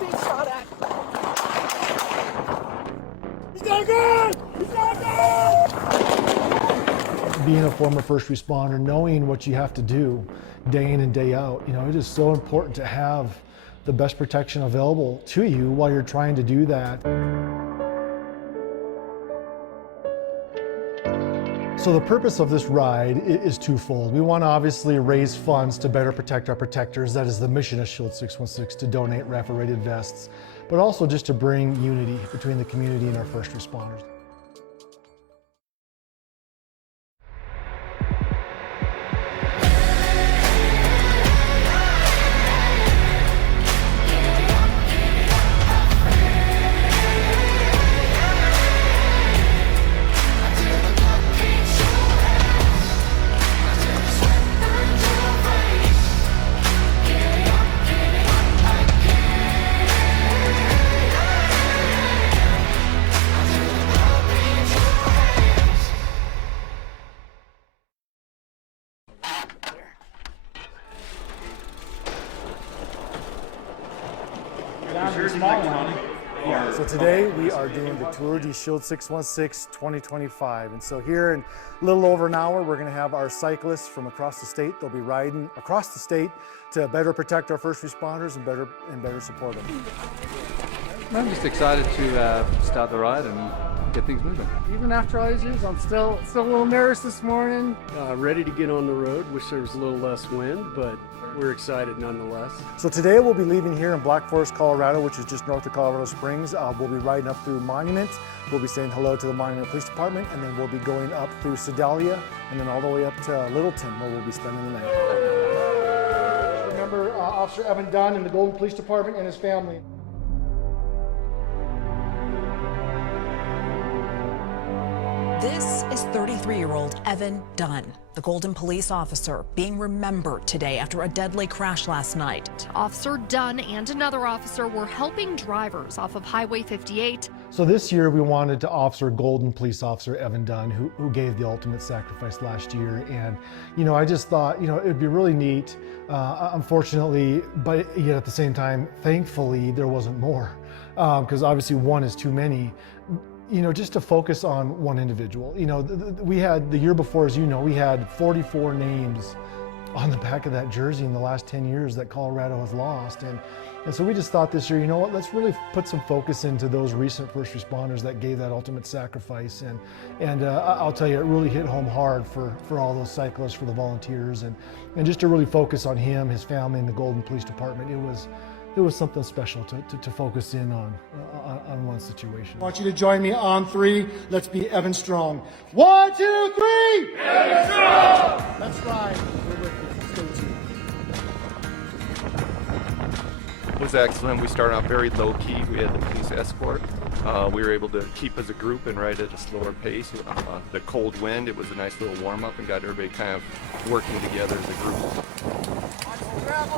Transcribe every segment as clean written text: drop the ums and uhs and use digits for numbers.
being shot at. He's not good! He's not good! Being a former first responder, knowing what you have to do day in and day out, you know, it is so important to have the best protection available to you while you're trying to do that. So the purpose of this ride is twofold. We want to obviously raise funds to better protect our protectors. That is the mission of Shield 616, to donate rifle-rated vests, but also just to bring unity between the community and our first responders. So today we are doing the Tour de Shield616 2025, and so here in a little over an hour we're going to have our cyclists from across the state. They'll be riding across the state to better protect our first responders and better support them. I'm just excited to start the ride and get things moving. Even after all these years, I'm still a little nervous this morning. Ready to get on the road. Wish there was a little less wind, but we're excited nonetheless. So today we'll be leaving here in Black Forest, Colorado, which is just north of Colorado Springs. We'll be riding up through Monument. We'll be saying hello to the Monument Police Department, and then we'll be going up through Sedalia, and then all the way up to Littleton, where we'll be spending the night. Remember Officer Evan Dunn and the Golden Police Department and his family. This is 33-year-old Evan Dunn, the Golden police officer, being remembered today after a deadly crash last night. Officer Dunn and another officer were helping drivers off of Highway 58. So this year we wanted to officer Golden Police Officer Evan Dunn, who gave the ultimate sacrifice last year. And, you know, I just thought, you know, it'd be really neat, unfortunately, but yet at the same time, thankfully, there wasn't more, because obviously one is too many. You know, just to focus on one individual. You know, we had, the year before, as you know, we had 44 names on the back of that jersey in the last 10 years that Colorado has lost. And so we just thought this year, you know what, let's really put some focus into those recent first responders that gave that ultimate sacrifice. And I'll tell you, it really hit home hard for all those cyclists, for the volunteers, and just to really focus on him, his family, and the Golden Police Department. It was something special to focus in on one situation. I want you to join me on three. Let's be Evan Strong. 1, 2, 3! Evan Strong! Let's ride. We're with you. Let's go to. It was excellent. We started off very low key. We had the police escort. We were able to keep as a group and ride at a slower pace. The cold wind, it was a nice little warm up and got everybody kind of working together as a group.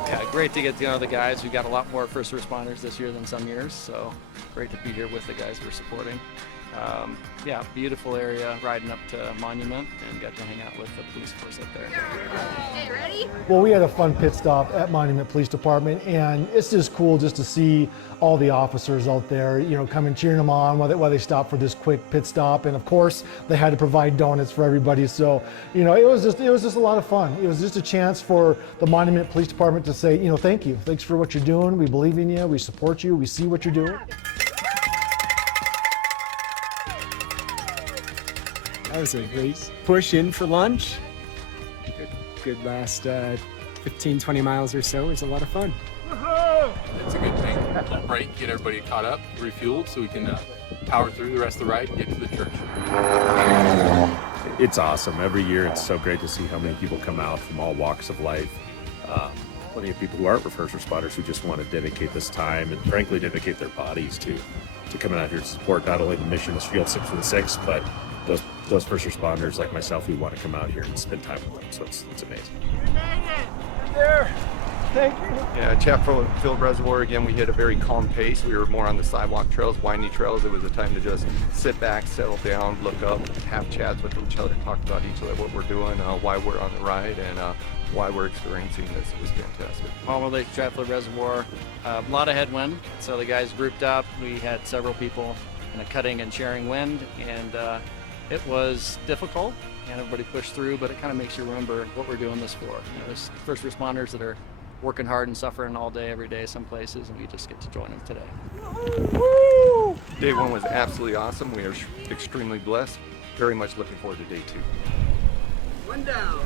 Yeah, great to get to know the guys. We got a lot more first responders this year than some years, so great to be here with the guys we're supporting. Yeah, beautiful area, riding up to Monument, and got to hang out with the police force up there. Okay, ready? Well, we had a fun pit stop at Monument Police Department, and it's just cool just to see all the officers out there, you know, coming cheering them on while they stopped for this quick pit stop. And of course, they had to provide donuts for everybody. So, you know, it was just a lot of fun. It was just a chance for the Monument Police Department to say, you know, thank you. Thanks for what you're doing. We believe in you. We support you. We see what you're doing. That was a great push in for lunch. Good last 15, 20 miles or so. It was a lot of fun. It's a good thing. A break, get everybody caught up, refueled, so we can power through the rest of the ride and get to the church. It's awesome. Every year it's so great to see how many people come out from all walks of life. Plenty of people who aren't first responders who just want to dedicate this time and frankly dedicate their bodies to coming out here to support not only the mission of Shield 616, but those first responders like myself who want to come out here and spend time with them. So it's amazing. You made it! Right there! Thank you. Yeah, Chatfield Reservoir, again, we hit a very calm pace. We were more on the sidewalk trails, windy trails. It was a time to just sit back, settle down, look up, have chats with each other, talk about each other, what we're doing, why we're on the ride, and why we're experiencing this. It was fantastic. Palmer Lake, Chatfield Reservoir, a lot of headwind, so the guys grouped up. We had several people kind of cutting and sharing wind, and it was difficult, and everybody pushed through, but it kind of makes you remember what we're doing this for. You know, there's first responders that are working hard and suffering all day, every day, some places, and we just get to join them today. Day one was absolutely awesome. We are extremely blessed. Very much looking forward to day two. One down.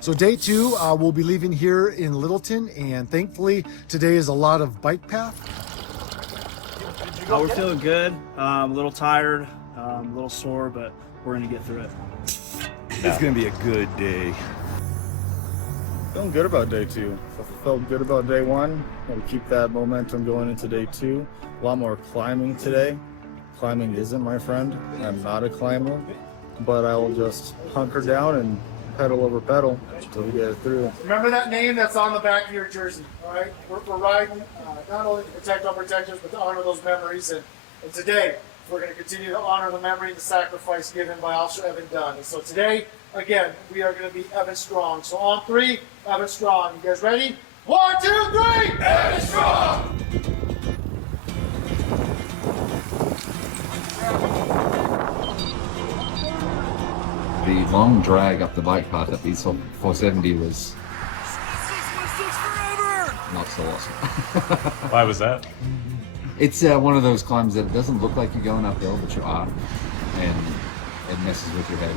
So day two, we'll be leaving here in Littleton, and thankfully today is a lot of bike path. We're feeling good. A little tired, a little sore, but we're gonna get through it. It's gonna be a good day. Feeling good about day two. Felt good about day one. We'll keep that momentum going into day two. A lot more climbing today. Climbing isn't my friend. I'm not a climber, but I will just hunker down and pedal over pedal until we get it through. Remember that name that's on the back of your jersey, all right? We're riding not only to protect our protectors, but to honor those memories. And today, we're going to continue to honor the memory and the sacrifice given by Officer Evan Dunn. And so today, again, we are going to be Evan Strong. So on three, Evan Strong. You guys ready? 1, 2, 3! Evan Strong! The long drag up the bike path at Beats 470 was not so awesome. Why was that? It's one of those climbs that doesn't look like you're going uphill, but you are, and it messes with your head.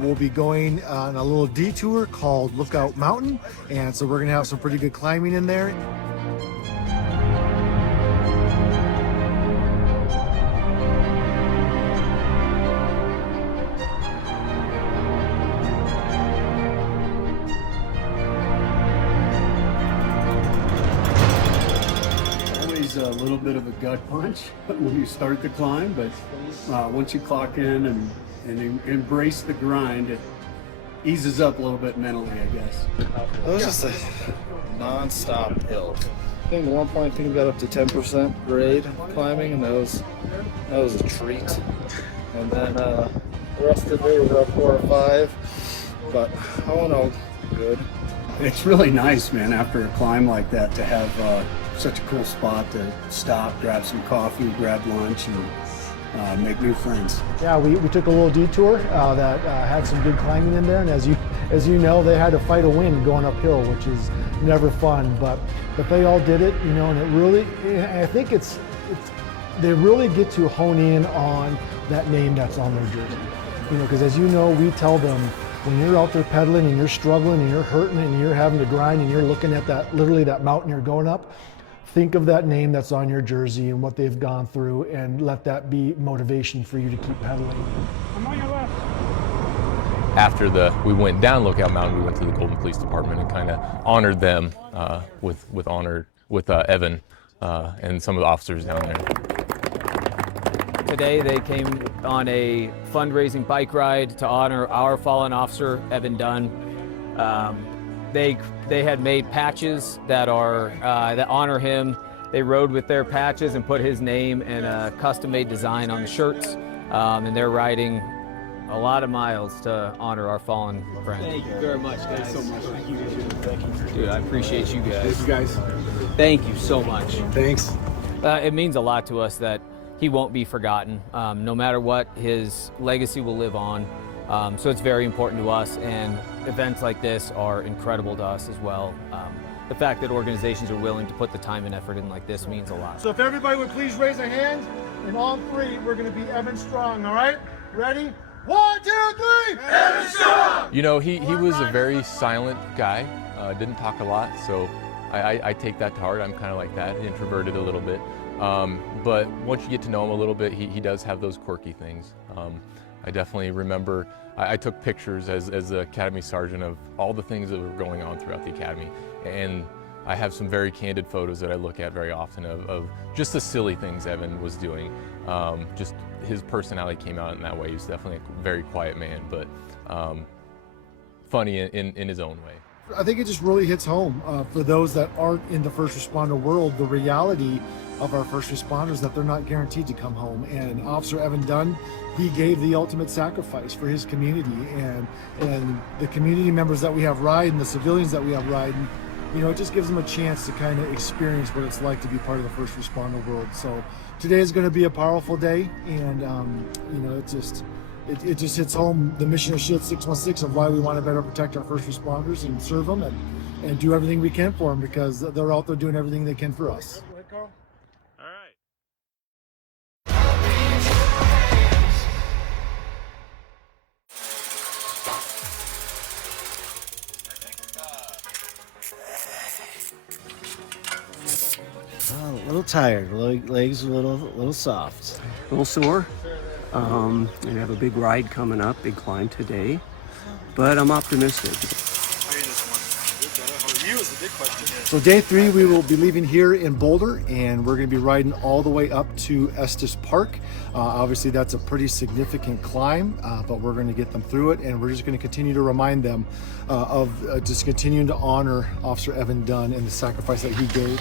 We'll be going on a little detour called Lookout Mountain, and so we're gonna have some pretty good climbing in there. A little bit of a gut punch when you start the climb, but once you clock in and embrace the grind, it eases up a little bit mentally, I guess. It was just a non-stop hill. I think at one point we got up to 10% grade climbing, and that was a treat. And then the rest of the day was about 4 or 5, but all in all, good. It's really nice, man, after a climb like that to have such a cool spot to stop, grab some coffee, grab lunch, and make new friends. Yeah, we took a little detour that had some good climbing in there, and as you know, they had to fight a wind going uphill, which is never fun. But they all did it, you know, and it really, I think they really get to hone in on that name that's on their jersey, you know, because as you know, we tell them when you're out there pedaling and you're struggling and you're hurting and you're having to grind and you're looking at that, literally that mountain you're going up, think of that name that's on your jersey and what they've gone through, and let that be motivation for you to keep pedaling. I'm on your left. After we went down Lookout Mountain, we went to the Golden Police Department and kind of honored them with Evan and some of the officers down there. Today they came on a fundraising bike ride to honor our fallen officer, Evan Dunn. They had made patches that honor him. They rode with their patches and put his name and a custom-made design on the shirts. And they're riding a lot of miles to honor our fallen friend. Thank you very much, guys. Thanks so much. Thank you. Dude, I appreciate you guys. Thank you, guys. Thank you so much. Thanks. It means a lot to us that he won't be forgotten. No matter what, his legacy will live on. So it's very important to us, and events like this are incredible to us as well. The fact that organizations are willing to put the time and effort in like this means a lot. So if everybody would please raise their hands, and on three, we're going to be Evan Strong, all right? Ready? 1, 2, 3! Evan Strong! You know, he was a very silent guy, didn't talk a lot, so I take that to heart. I'm kind of like that, introverted a little bit. But once you get to know him a little bit, he does have those quirky things. I definitely remember, I took pictures as the Academy Sergeant of all the things that were going on throughout the Academy. And I have some very candid photos that I look at very often of just the silly things Evan was doing. Just his personality came out in that way. He's definitely a very quiet man, but funny in his own way. I think it just really hits home for those that aren't in the first responder world, the reality of our first responders, that they're not guaranteed to come home. And Officer Evan Dunn, he gave the ultimate sacrifice for his community, and the community members that we have riding, the civilians that we have riding, you know, it just gives them a chance to kind of experience what it's like to be part of the first responder world. So today is going to be a powerful day, and you know, it just hits home the mission of Shield616 of why we want to better protect our first responders and serve them and do everything we can for them, because they're out there doing everything they can for us. A little tired, legs a little soft. A little sore. And I have a big ride coming up, big climb today, but I'm optimistic. So day 3, we will be leaving here in Boulder, and we're going to be riding all the way up to Estes Park. Obviously that's a pretty significant climb, but we're going to get them through it, and we're just going to continue to remind them of just continuing to honor Officer Evan Dunn and the sacrifice that he gave.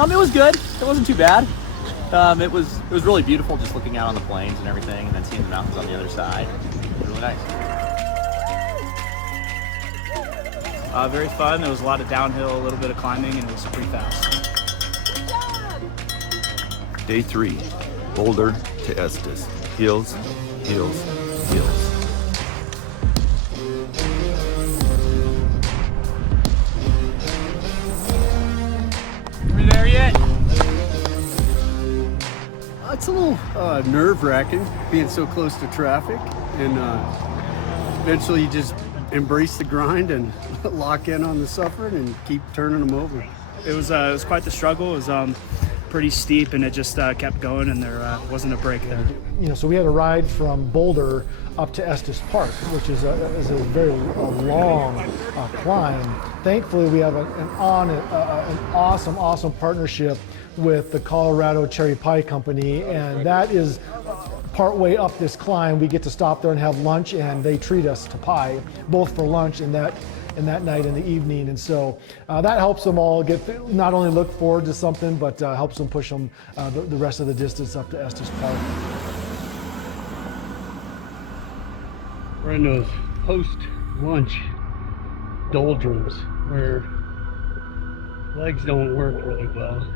It was good. It wasn't too bad. It was really beautiful just looking out on the plains and everything, and then seeing the mountains on the other side. It was really nice. Very fun. There was a lot of downhill, a little bit of climbing, and it was pretty fast. Day 3, Boulder to Estes. Hills, hills, hills. Are we there yet? It's a little nerve-wracking being so close to traffic, and eventually you just embrace the grind and lock in on the suffering and keep turning them over. It was quite the struggle. It was pretty steep, and it just kept going, and there wasn't a break there. You know, so we had a ride from Boulder up to Estes Park, which is a very long climb. Thankfully, we have an awesome partnership with the Colorado Cherry Pie Company, and that is part way up this climb. We get to stop there and have lunch, and they treat us to pie, both for lunch and that night in the evening. And so that helps them all not only look forward to something, but helps them push them the rest of the distance up to Estes Park. We're in those post-lunch doldrums where legs don't work really well.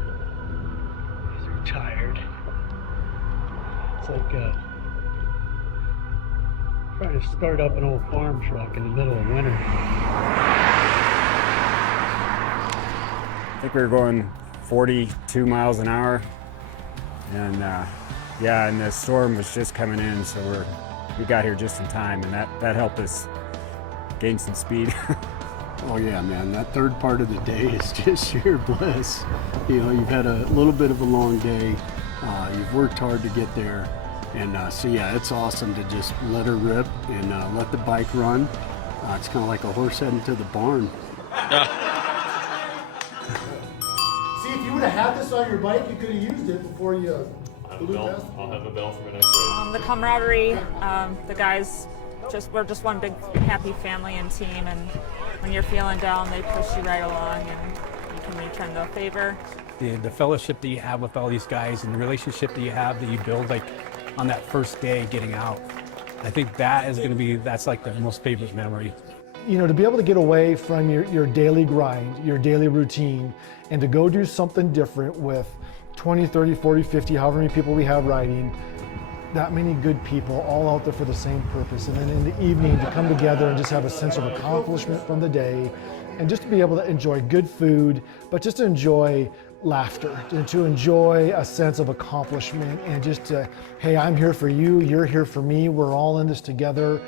They're tired. It's like trying to start up an old farm truck in the middle of winter. I think we were going 42 miles an hour, and yeah, and the storm was just coming in, so we got here just in time, and that helped us gain some speed. Oh yeah, man, that third part of the day is just sheer bliss. You know, you've had a little bit of a long day, you've worked hard to get there, and so yeah, it's awesome to just let her rip and let the bike run. It's kind of like a horse heading to the barn. See, if you would have had this on your bike, you could have used it before you blew past. I'll have a bell for my next race. The camaraderie, the guys, we're just one big happy family and team, and when you're feeling down, they push you right along, and you can return the favor. The fellowship that you have with all these guys and the relationship that you have that you build like on that first day getting out, I think that's like the most favorite memory. You know, to be able to get away from your daily grind, your daily routine, and to go do something different with 20, 30, 40, 50, however many people we have riding, that many good people all out there for the same purpose. And then in the evening to come together and just have a sense of accomplishment from the day, and just to be able to enjoy good food, but just to enjoy laughter, and to enjoy a sense of accomplishment, and just to, hey, I'm here for you, you're here for me, we're all in this together.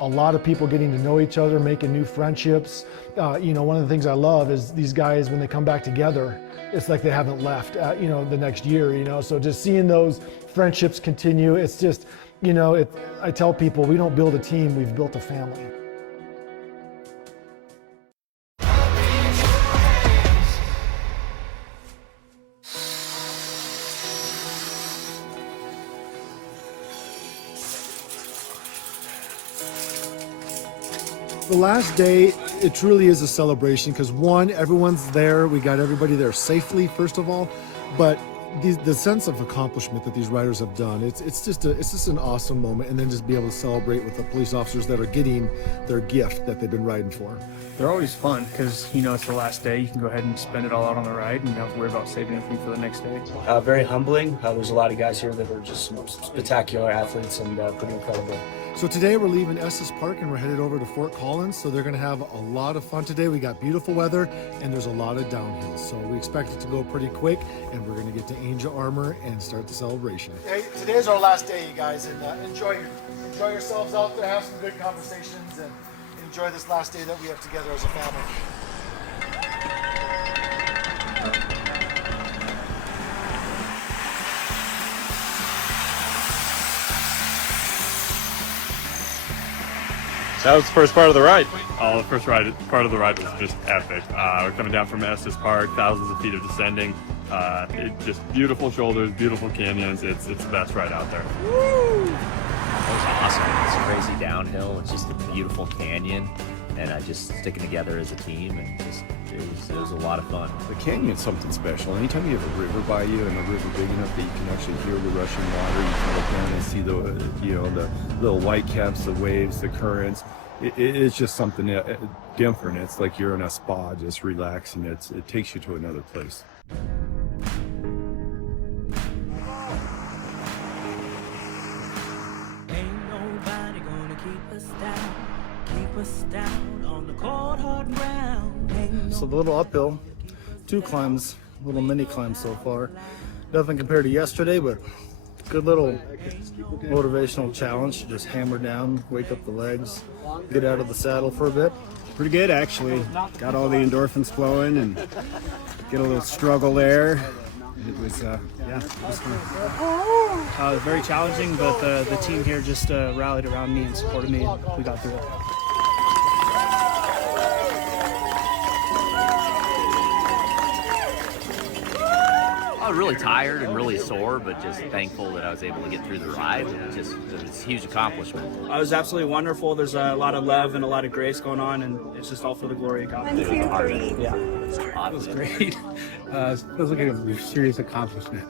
A lot of people getting to know each other, making new friendships. You know, one of the things I love is these guys, when they come back together, it's like they haven't left, you know, the next year, you know. So just seeing those friendships continue, it's just, you know, I tell people, we don't build a team, we've built a family. The last day, it truly is a celebration because one, everyone's there. We got everybody there safely, first of all, but the sense of accomplishment that these riders have done, it's just an awesome moment, and then just be able to celebrate with the police officers that are getting their gift that they've been riding for. They're always fun because, you know, it's the last day. You can go ahead and spend it all out on the ride and you don't have to worry about saving anything for the next day. Very humbling. There's a lot of guys here that are just spectacular athletes and pretty incredible. So today we're leaving Estes Park and we're headed over to Fort Collins. So they're going to have a lot of fun today. We got beautiful weather and there's a lot of downhill. So we expect it to go pretty quick and we're going to get to Angel Armor and start the celebration. Hey, today's our last day, you guys, and enjoy yourselves out there, have some good conversations, and enjoy this last day that we have together as a family. So that was the first part of the ride. Oh, the first part of the ride was just epic. We're coming down from Estes Park, thousands of feet of descending. Just beautiful shoulders, beautiful canyons. It's the best ride out there. Woo! That was awesome. It's crazy downhill. It's just a beautiful canyon, and just sticking together as a team, and it was a lot of fun. The canyon's something special. Anytime you have a river by you and a river big enough that you can actually hear the rushing water, you can look down and see the little white caps, the waves, the currents. It's just something different. It's like you're in a spa, just relaxing. It takes you to another place. So the little uphill, 2 climbs, little mini climbs so far. Nothing compared to yesterday, but good little motivational challenge. Just hammer down, wake up the legs, get out of the saddle for a bit. Pretty good, actually. Got all the endorphins flowing and get a little struggle there. It was, yeah, it was fun. Very challenging, but the team here just rallied around me and supported me. We got through it. I was really tired and really sore, but just thankful that I was able to get through the ride. It was a huge accomplishment. It was absolutely wonderful. There's a lot of love and a lot of grace going on, and it's just all for the glory of God. 1, 2, 3. Yeah, it was great. It feels like a serious accomplishment.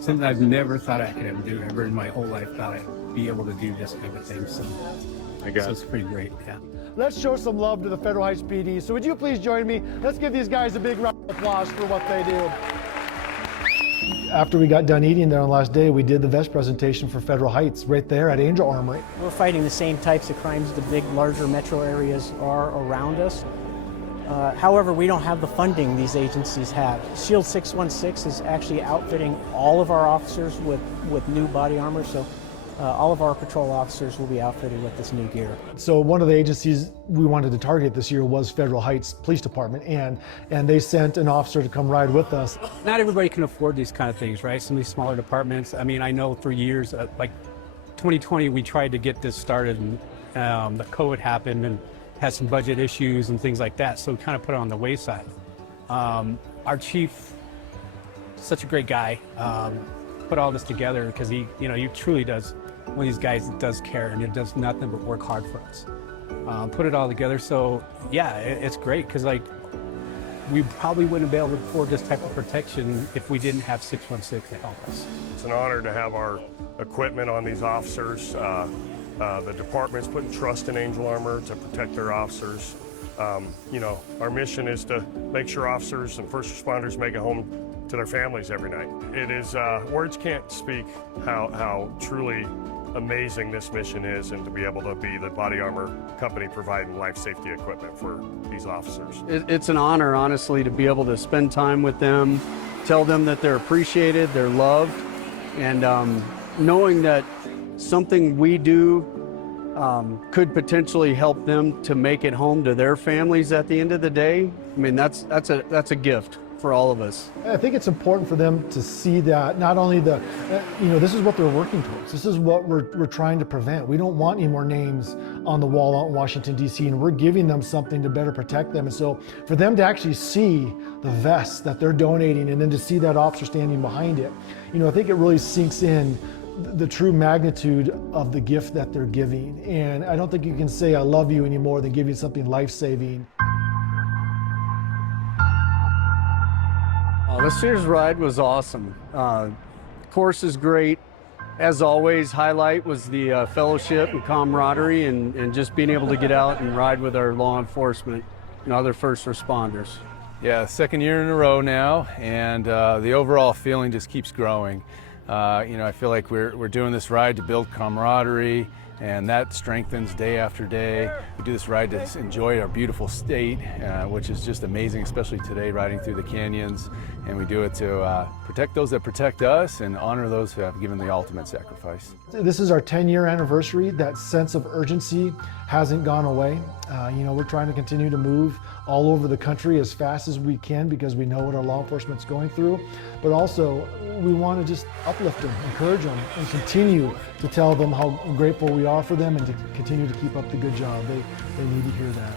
Something I've never thought I could ever do. Ever in my whole life thought I'd be able to do this kind of thing. So it's pretty great. Yeah. Let's show some love to the Federal Heights PD. So would you please join me? Let's give these guys a big round of applause for what they do. After we got done eating there on the last day, we did the vest presentation for Federal Heights right there at Angel Armory. We're fighting the same types of crimes the big, larger metro areas are around us. However, we don't have the funding these agencies have. Shield616 is actually outfitting all of our officers with new body armor, so all of our patrol officers will be outfitted with this new gear. So one of the agencies we wanted to target this year was Federal Heights Police Department, and they sent an officer to come ride with us. Not everybody can afford these kind of things, right? Some of these smaller departments. I mean, I know for years, like 2020, we tried to get this started, and the COVID happened and had some budget issues and things like that, so we kind of put it on the wayside. Our chief, such a great guy, put all this together because he truly does. One of these guys that does care and it does nothing but work hard for us. Put it all together, so yeah, it's great because we probably wouldn't be able to afford this type of protection if we didn't have 616 to help us. It's an honor to have our equipment on these officers. The department's putting trust in Angel Armor to protect their officers. Our mission is to make sure officers and first responders make it home to their families every night. It is, words can't speak how truly amazing this mission is, and to be able to be the body armor company providing life safety equipment for these officers. It's an honor, honestly, to be able to spend time with them, tell them that they're appreciated, they're loved, and knowing that something we do could potentially help them to make it home to their families at the end of the day. I mean, that's a gift for all of us. I think it's important for them to see that not only this is what they're working towards. This is what we're trying to prevent. We don't want any more names on the wall out in Washington, D.C., and we're giving them something to better protect them. And so for them to actually see the vests that they're donating and then to see that officer standing behind it, I think it really sinks in the true magnitude of the gift that they're giving. And I don't think you can say I love you any more than giving something life-saving. This year's ride was awesome. Course is great. As always, highlight was the fellowship and camaraderie and just being able to get out and ride with our law enforcement and other first responders. Yeah, second year in a row now, and the overall feeling just keeps growing. I feel like we're doing this ride to build camaraderie, and that strengthens day after day. We do this ride to enjoy our beautiful state, which is just amazing, especially today riding through the canyons. And we do it to protect those that protect us and honor those who have given the ultimate sacrifice. This is our 10-year anniversary. That sense of urgency hasn't gone away. We're trying to continue to move all over the country as fast as we can because we know what our law enforcement's going through. But also, we want to just uplift them, encourage them, and continue to tell them how grateful we are for them and to continue to keep up the good job. They need to hear that.